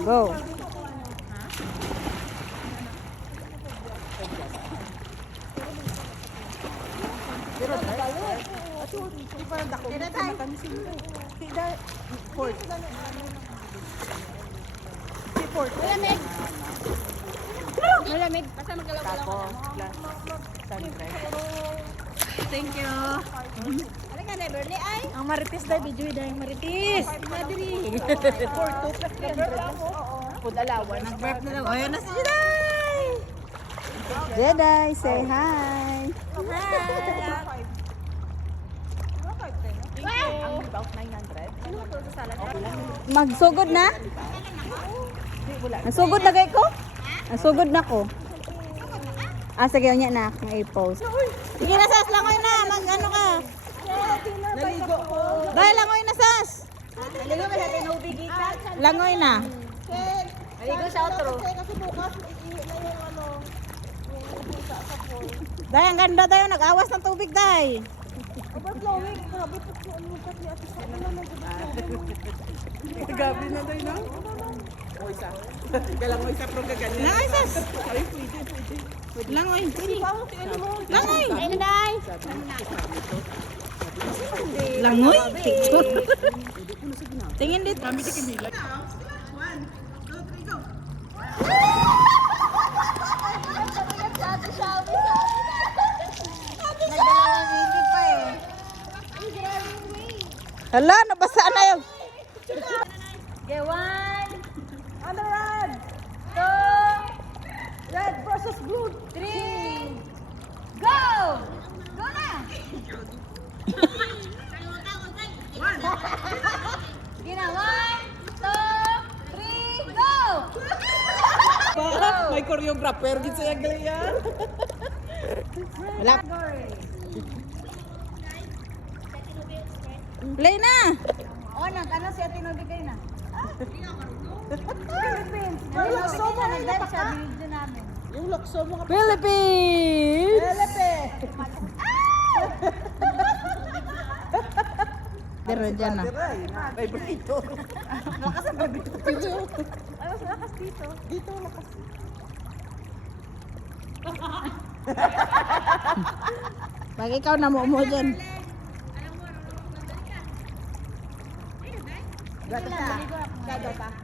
Go. Malamig. Malamig. Basta magkalaw-kalaw. Thank you. Ano ka na, Bernie? Ay? Ang marites dahil, video dahil marites. Madiri. Nag-burp na daw. Ayan na si Jeday. Jeday, say hi. Magsugod na? Nagsugod na ko? Nagsugod na ko. Ah, sige, unya na akong i-post. Sige na, Sas, langoy na. Mag-ano ka? Naligo ko. Dahil langoy na, Sas. Naligo ba natin ubigitan? Langoy na. Naligo sa outro. Kasi bukas, iihi na yung ano, yung busa sa pool. Dahil ang ganda tayo, nag-awas ng tubig, Day. Kapag flowing, grabe po po ang lupat niya. At sa ano na Gabi na tayo na. Galangoy sa pro gaganyan. Langoy, Sas. Ay, pwede. Langoy. Langoy. Ayun, Day. Langoy? Tingin dito. Kami di kimila. Hala, nabasa na yun. Okay, 1, On the red! 2, Red versus blue! 3, go! Go na! Sige na, 1, 2, 3, go! May choreographer din sa yan. Wala. Play na. O, ano si Ate Nobi kayo na? Philippines! Yung Yung lakso mo rin nag-live na sa video namin. Yung lakso mo ka Philippines. Elepe! Pero dyan na. Vibrator. Lakas ang vibrator. Ay, mas lakas dito. Dito lakas. Pag ikaw na mo dyan. Gata sa. Gata pa.